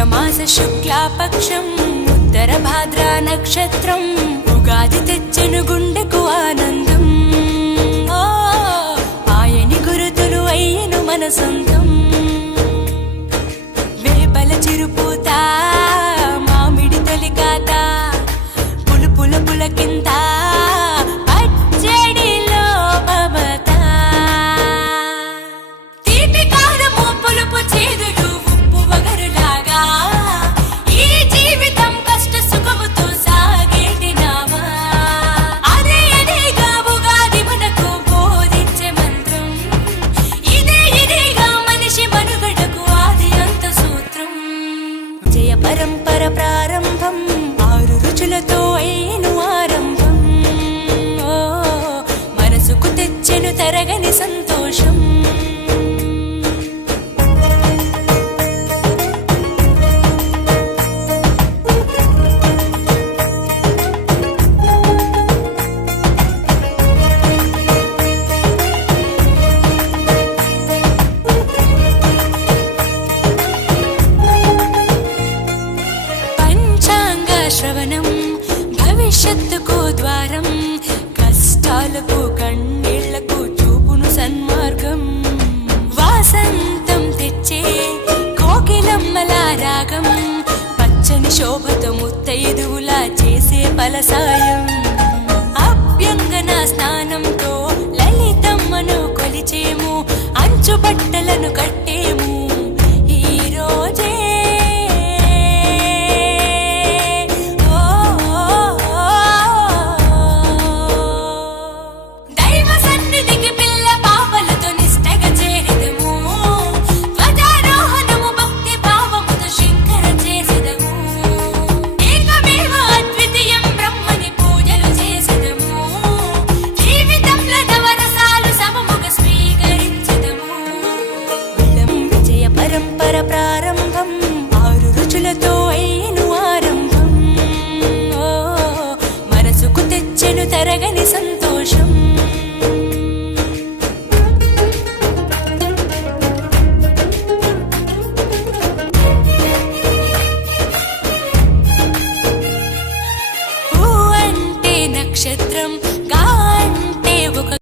చంద్రమాస శుక్లాపక్షం ఉత్తర భాద్రా నక్షత్రం ఉగాది తెచ్చను గుండెకు ఆనందం ఆయని గురుతులు అయ్యను మన సొంతం கோ துவாரம் கஷ்டாலு கண்ணு శోభత ముత్తైదువుల చేసే పలసాయం అభ్యంగన స్నానంతో లలితమ్మను కొలిచేము అంచుబట్ట நக்ஷத்திரம்